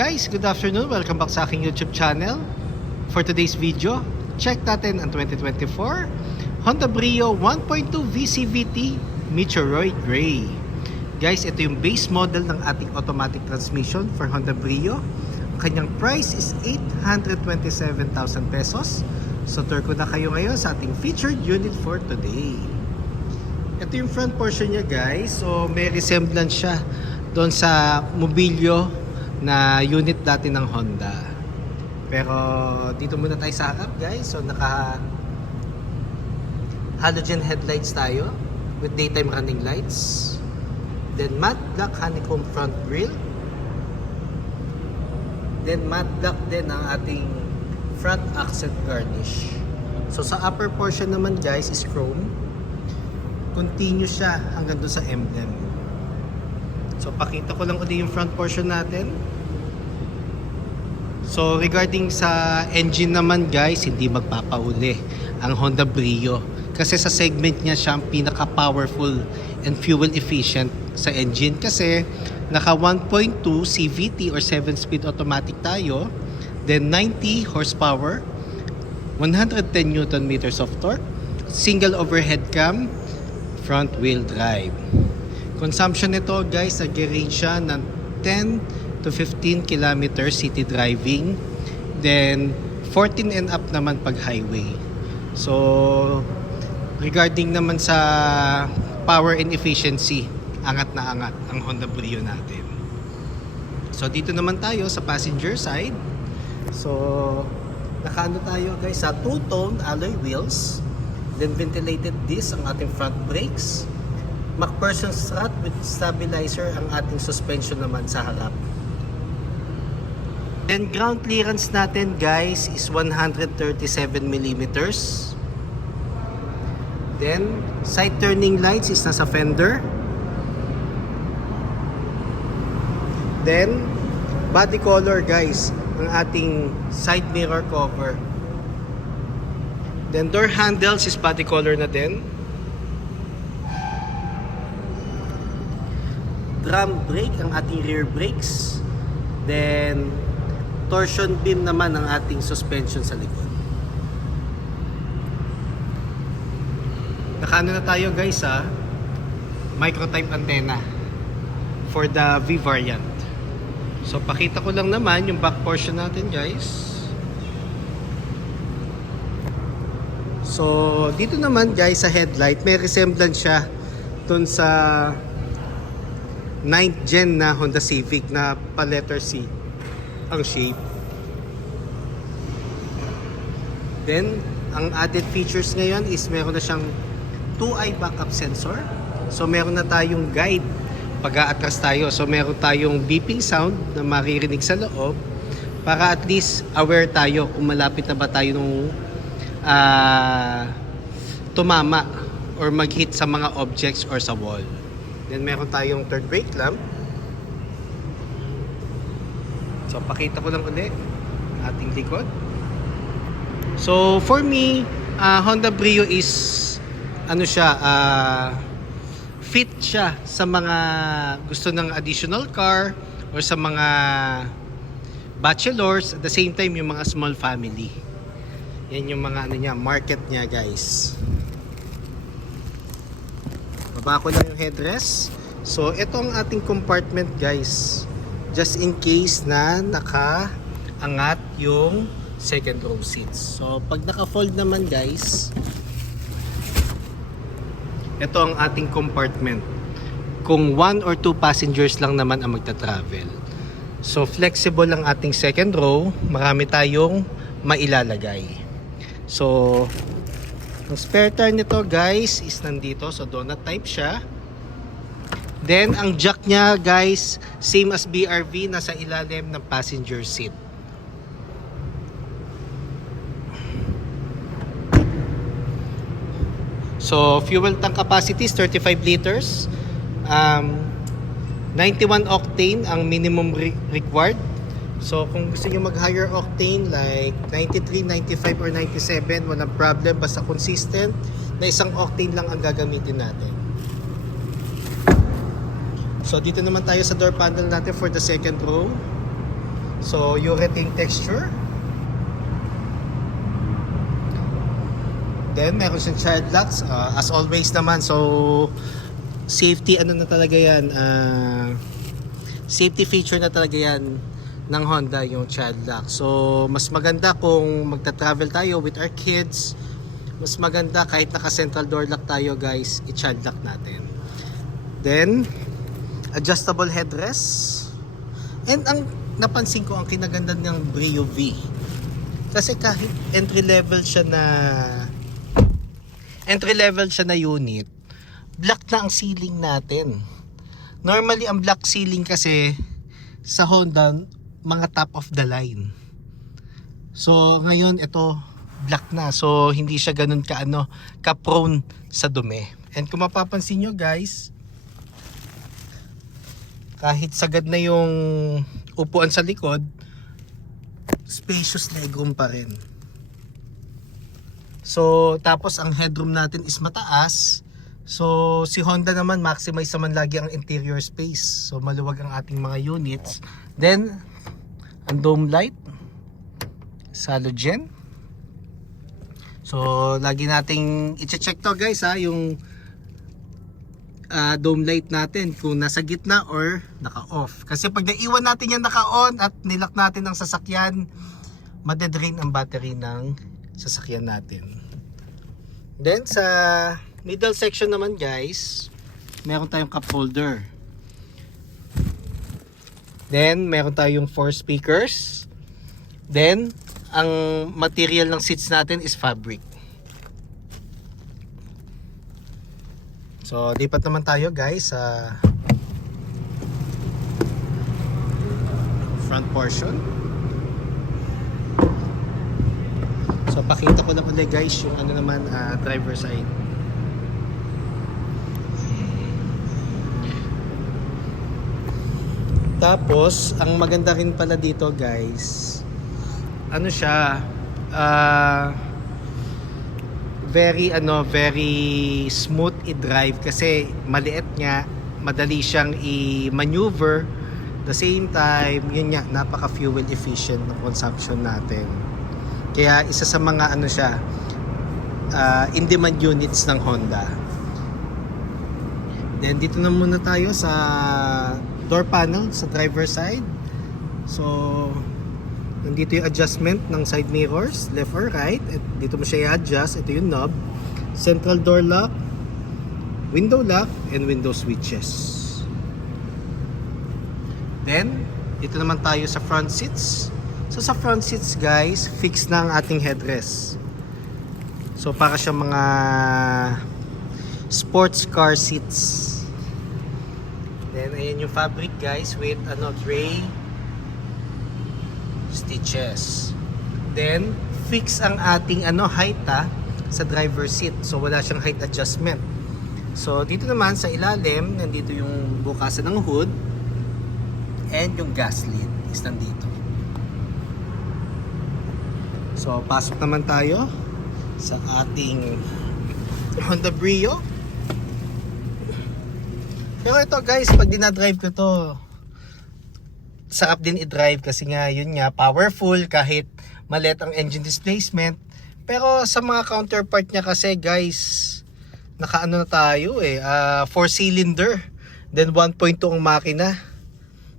Guys, good afternoon. Welcome back sa aking YouTube channel. For today's video, check natin ang 2024 Honda Brio 1.2 VCVT Meteoroid Gray. Guys, ito yung base model ng ating automatic transmission for Honda Brio. Ang kanyang price is 827,000 pesos. So, tour ko na kayo ngayon sa ating featured unit for today. Ito yung front portion niya, guys. So, may resemblance siya doon sa mobilyo na unit dati ng Honda. Pero dito muna tayo sa harap, guys. So naka halogen headlights tayo with daytime running lights. Then matte black honeycomb front grille. Then matte black din ang ating front accent garnish. So sa upper portion naman, guys, is chrome. Continuous siya hanggang doon sa emblem. So pakita ko lang ulit yung front portion natin. So regarding sa engine naman, guys, hindi magpapauli ang Honda Brio. Kasi sa segment niya siya ang pinaka-powerful and fuel efficient sa engine. Kasi naka 1.2 CVT or 7-speed automatic tayo. Then 90 horsepower, 110 Newton meters of torque, single overhead cam, front wheel drive. Consumption nito, guys, nag-range siya ng 10 to 15 kilometers city driving. Then 14 and up naman pag highway. So regarding naman sa power and efficiency, angat na angat ang Honda Brio natin. So dito naman tayo sa passenger side. So nakaano tayo, guys, sa two-tone alloy wheels. Then ventilated disc ang ating front brakes. MacPherson strut with stabilizer ang ating suspension naman sa harap. Then ground clearance natin, guys, is 137 mm. Then side turning lights is nasa fender. Then body color, guys, ang ating side mirror cover. Then door handles is body color na din. Drum brake ang ating rear brakes. Then torsion beam naman ang ating suspension sa likod. Nakaano na tayo, guys, sa micro-type antenna for the V variant. So pakita ko lang naman yung back portion natin, guys. So dito naman, guys, sa headlight may resemblance siya dun sa 9th gen na Honda Civic na pa letter C ang shape. Then ang added features ngayon is meron na siyang 2-eye backup sensor. So meron na tayong guide pag aatras tayo. So meron tayong beeping sound na maririnig sa loob para at least aware tayo kung malapit na ba tayo nung tumama or mag-hit sa mga objects or sa wall. Then meron tayong third brake lamp. So pakita ko lang ulit ating likod. So for me, Honda Brio is ano siya, fit siya sa mga gusto ng additional car or sa mga bachelors, at the same time yung mga small family. Yan yung mga ano niya, market niya, guys. Baba ko lang yung headrest. So ito ang ating compartment, guys, just in case na nakaangat yung second row seats. So pag naka-fold naman, guys, ito ang ating compartment kung 1 or 2 passengers lang naman ang magta-travel. So flexible ang ating second row, marami tayong mailalagay. So ang spare tire nito, guys, is nandito. So donut type siya. Then ang jack niya, guys, same as BRV, nasa ilalim ng passenger seat. So fuel tank capacity is 35 liters. 91 octane ang minimum required. So kung gusto niyo mag higher octane like 93, 95 or 97, walang problem, basta consistent na isang octane lang ang gagamitin natin. So dito naman tayo sa door panel natin for the second row. So, urethane texture. Then, meron siyang child locks. As always naman, so safety ano na talaga yan. Safety feature na talaga yan ng Honda, yung child lock. So, mas maganda kung magta-travel tayo with our kids. Mas maganda kahit naka central door lock tayo guys, i-child lock natin. Then, adjustable headrest. And ang napansin ko, ang kinaganda ng Brio V. Kasi kahit entry level siya na unit, black na ang ceiling natin. Normally, ang black ceiling kasi sa Honda, mga top of the line. So, ngayon, ito, black na. So, hindi siya ganun ka-prone sa dumi. And kung mapapansin nyo guys, kahit sagad na yung upuan sa likod, spacious legroom pa rin. So, tapos ang headroom natin is mataas. So, si Honda naman, maximize naman lagi ang interior space. So, maluwag ang ating mga units. Then, ang dome light, halogen. So, lagi nating i-check to guys yung dome light natin kung nasa gitna or naka-off. Kasi pag naiwan natin yan naka-on at nilock natin ang sasakyan, madedrain ang battery ng sasakyan natin. Then sa middle section naman guys, meron tayong cup holder. Then meron tayong 4 speakers. Then ang material ng seats natin is fabric. So, lipat naman tayo guys sa front portion. So, pakita ko lang ulit guys yung driver side. Tapos, ang maganda rin pala dito guys, very smooth i-drive kasi maliit nga, madali siyang i-maneuver. The same time, yun nga, napaka fuel efficient ng consumption natin. Kaya isa sa mga in-demand units ng Honda. Then dito na muna tayo sa door panel sa driver side. So, nandito yung adjustment ng side mirrors, left or right. At dito mo siya i-adjust. Ito yung knob. Central door lock, window lock, and window switches. Then, dito naman tayo sa front seats. So sa front seats guys, fixed na ang ating headrest. So para siya mga sports car seats. Then ayan yung fabric guys with gray stitches. Then fix ang ating height sa driver seat. So wala siyang height adjustment. So dito naman sa ilalim, nandito yung bukasan ng hood and yung gas lid is nandito. So pasok naman tayo sa ating Honda Brio. Pero ito guys, pag dinadrive ko to, sarap din i-drive kasi nga yun nga, powerful kahit maliit ang engine displacement. Pero sa mga counterpart niya kasi guys, nakaano na tayo 4 cylinder, then 1.2 ang makina.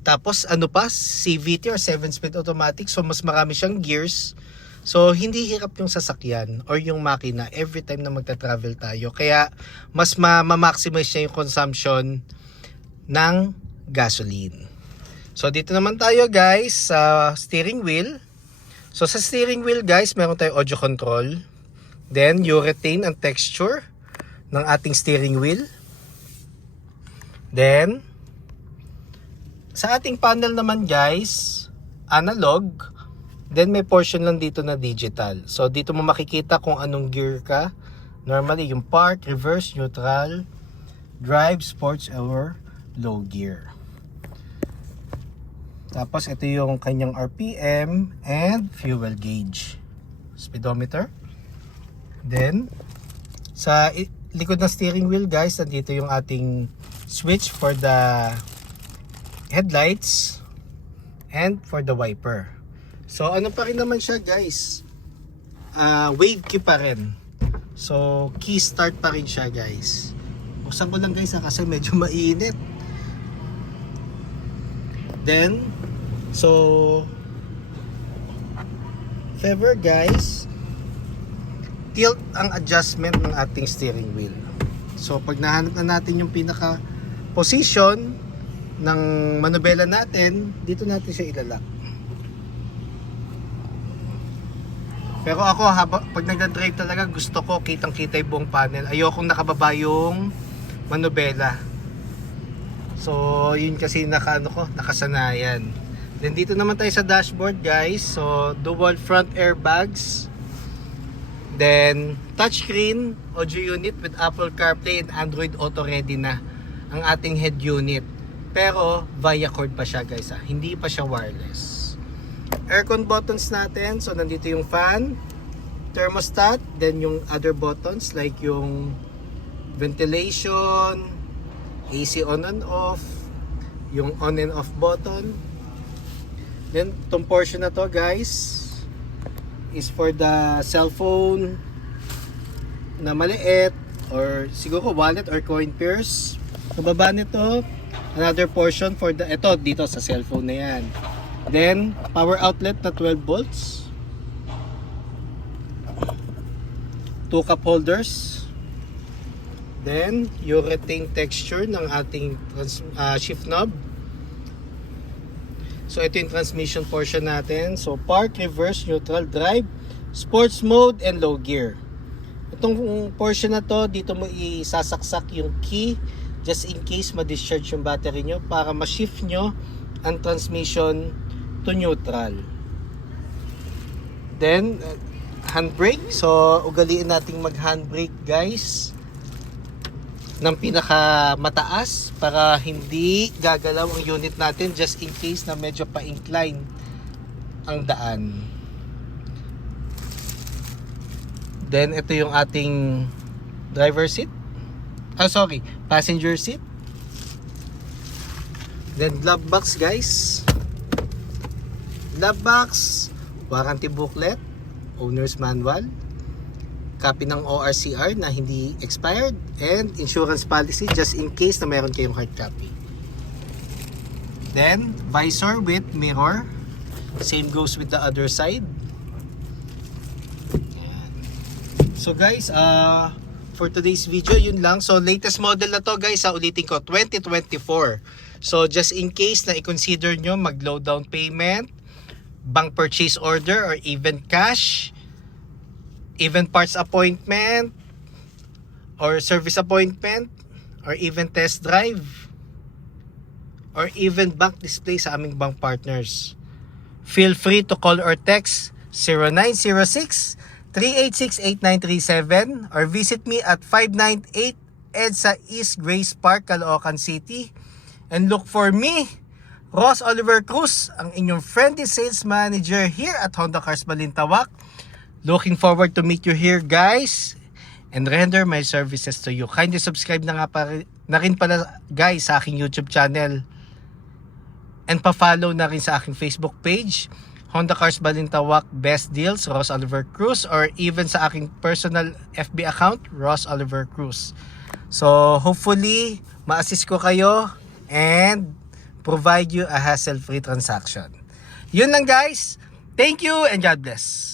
Tapos CVT or 7-speed automatic, so mas marami siyang gears. So hindi hirap yung sasakyan or yung makina every time na magta-travel tayo. Kaya mas ma-maximize niya yung consumption ng gasoline. So dito naman tayo guys sa steering wheel. So sa steering wheel guys, meron tayong audio control. Then urethane ang texture ng ating steering wheel. Then sa ating panel naman guys, analog. Then may portion lang dito na digital. So dito mo makikita kung anong gear ka. Normally yung park, reverse, neutral, drive, sports, or low gear. Tapos ito yung kanyang RPM and fuel gauge. Speedometer. Then sa likod ng steering wheel guys, nandito yung ating switch for the headlights. and for the wiper. So ano pa rin naman siya guys, wave key pa rin. So key start pa rin siya guys. Buksan ko lang guys kasi medyo mainit. Then so if ever guys, tilt ang adjustment ng ating steering wheel. So pag nahanap na natin yung pinaka position ng manubela natin, dito natin siya ilalak. Pero ako pag nagda-drive talaga, gusto ko kitang-kita yung buong panel. Ayokong nakababa yung manubela. So yun kasi nakasanayan. Then dito naman tayo sa dashboard guys. So dual front airbags. Then touchscreen audio unit with Apple CarPlay and Android Auto ready na ang ating head unit. Pero via cord pa siya guys, hindi pa siya wireless. Aircon buttons natin, so nandito yung fan, thermostat, then yung other buttons like yung ventilation, AC on and off, yung on and off button. Then itong portion na to guys is for the cellphone na maliit or siguro wallet or coin purse. Sa baba nito, another portion for the dito sa cellphone na yan. Then power outlet na 12 volts, 2 cup holders, then urethane texture ng ating shift knob. So ito yung transmission portion natin. So park, reverse, neutral, drive, sports mode, and low gear. Itong portion na to, dito mo isasaksak yung key just in case ma-discharge yung battery nyo para ma-shift nyo ang transmission to neutral. Then handbrake. So ugaliin nating mag handbrake guys ng pinaka mataas para hindi gagalaw ang unit natin just in case na medyo pa-incline ang daan. Then ito yung ating driver seat. Passenger seat. Then glove box guys. Glove box, warranty booklet, owner's manual, copy ng ORCR na hindi expired, and insurance policy just in case na meron kayong hard copy. Then visor with mirror, same goes with the other side. So guys, for today's video yun lang. So latest model na to guys, ulitin ko, 2024. So just in case na i-consider nyo mag-low down payment, bank purchase order, or even cash, even parts appointment, or service appointment, or even test drive, or even bank display sa aming bank partners, feel free to call or text 0906-386-8937 or visit me at 598 EDSA East Grace Park, Caloocan City, and look for me, Ross Oliver Cruz, ang inyong friendly sales manager here at Honda Cars Balintawak. Looking forward to meet you here guys and render my services to you. Kindly subscribe na rin pala guys sa aking YouTube channel and pa-follow na rin sa aking Facebook page, Honda Cars Balintawak Best Deals, Ross Oliver Cruz, or even sa aking personal FB account, Ross Oliver Cruz. So hopefully ma-assist ko kayo and provide you a hassle-free transaction. Yun lang guys. Thank you and God bless.